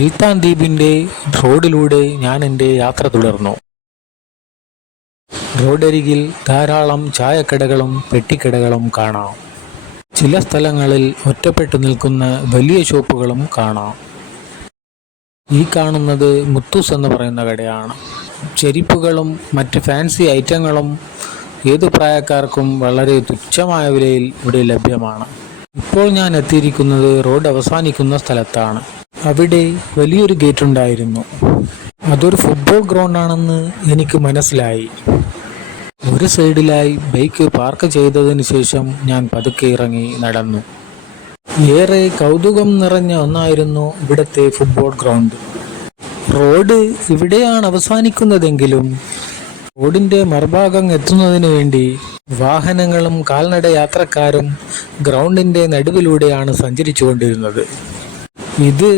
സുൽത്താൻ ദ്വീപിൻ്റെ റോഡിലൂടെ ഞാൻ എൻ്റെ യാത്ര തുടർന്നു. റോഡരികിൽ ധാരാളം ചായക്കടകളും പെട്ടിക്കടകളും കാണാം. ചില സ്ഥലങ്ങളിൽ ഒറ്റപ്പെട്ടു നിൽക്കുന്ന വലിയ ഷോപ്പുകളും കാണാം. ഈ കാണുന്നത് മുത്തൂസ് എന്ന് പറയുന്ന കടയാണ്. ചെരിപ്പുകളും മറ്റ് ഫാൻസി ഐറ്റങ്ങളും ഏതു പ്രായക്കാർക്കും വളരെ തുച്ഛമായ വിലയിൽ ഇവിടെ ലഭ്യമാണ്. ഇപ്പോൾ ഞാൻ എത്തിയിരിക്കുന്നത് റോഡ് അവസാനിക്കുന്ന സ്ഥലത്താണ്. അവിടെ വലിയൊരു ഗേറ്റ് ഉണ്ടായിരുന്നു. അതൊരു ഫുട്ബോൾ ഗ്രൗണ്ടാണെന്ന് എനിക്ക് മനസ്സിലായി. ഒരു സൈഡിലായി ബൈക്ക് പാർക്ക് ചെയ്തതിന് ശേഷം ഞാൻ പതുക്കെ ഇറങ്ങി നടന്നു. ഏറെ കൗതുകം നിറഞ്ഞ ഒന്നായിരുന്നു ഇവിടുത്തെ ഫുട്ബോൾ ഗ്രൗണ്ട്. റോഡ് ഇവിടെയാണ് അവസാനിക്കുന്നതെങ്കിലും റോഡിൻ്റെ മറുഭാഗം എത്തുന്നതിന് വേണ്ടി വാഹനങ്ങളും കാൽനട യാത്രക്കാരും ഗ്രൗണ്ടിൻ്റെ നടുവിലൂടെയാണ് സഞ്ചരിച്ചു കൊണ്ടിരുന്നത്. ഇത്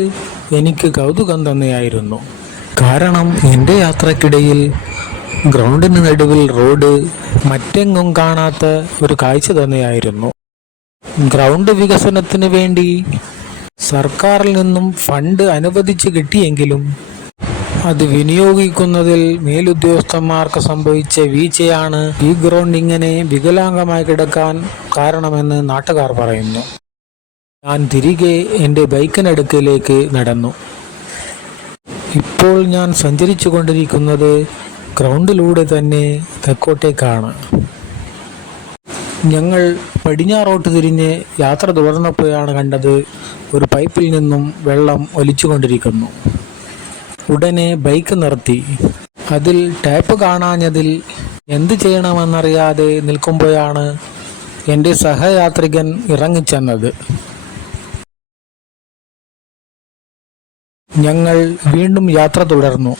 എനിക്ക് കൗതുകം തന്നെയായിരുന്നു. കാരണം എൻ്റെ യാത്രക്കിടയിൽ ഗ്രൗണ്ടിന് നടുവിൽ റോഡ് മറ്റെങ്ങും കാണാത്ത ഒരു കാഴ്ച തന്നെയായിരുന്നു. ഗ്രൗണ്ട് വികസനത്തിന് വേണ്ടി സർക്കാരിൽ നിന്നും ഫണ്ട് അനുവദിച്ച് കിട്ടിയെങ്കിലും അത് വിനിയോഗിക്കുന്നതിൽ മേലുദ്യോഗസ്ഥന്മാർക്ക് സംഭവിച്ച വീഴ്ചയാണ് ഈ ഗ്രൗണ്ട് ഇങ്ങനെ വികലാംഗമായി കിടക്കാൻ കാരണമെന്ന് നാട്ടുകാർ പറയുന്നു. ഞാൻ തിരികെ എൻ്റെ ബൈക്കിനടുക്കിലേക്ക് നടന്നു. ഇപ്പോൾ ഞാൻ സഞ്ചരിച്ചു കൊണ്ടിരിക്കുന്നത് ഗ്രൗണ്ടിലൂടെ തന്നെ തെക്കോട്ടേക്കാണ്. ഞങ്ങൾ പടിഞ്ഞാറോട്ട് തിരിഞ്ഞ് യാത്ര തുടർന്നപ്പോഴാണ് കണ്ടത് ഒരു പൈപ്പിൽ നിന്നും വെള്ളം ഒലിച്ചുകൊണ്ടിരിക്കുന്നു. ഉടനെ ബൈക്ക് നിർത്തി. അതിൽ ടാപ്പ് കാണാഞ്ഞതിൽ എന്ത് ചെയ്യണമെന്നറിയാതെ നിൽക്കുമ്പോഴാണ് എൻ്റെ സഹയാത്രികൻ ഇറങ്ങിച്ചെന്നത്. ഞങ്ങൾ വീണ്ടും യാത്ര തുടർന്നു.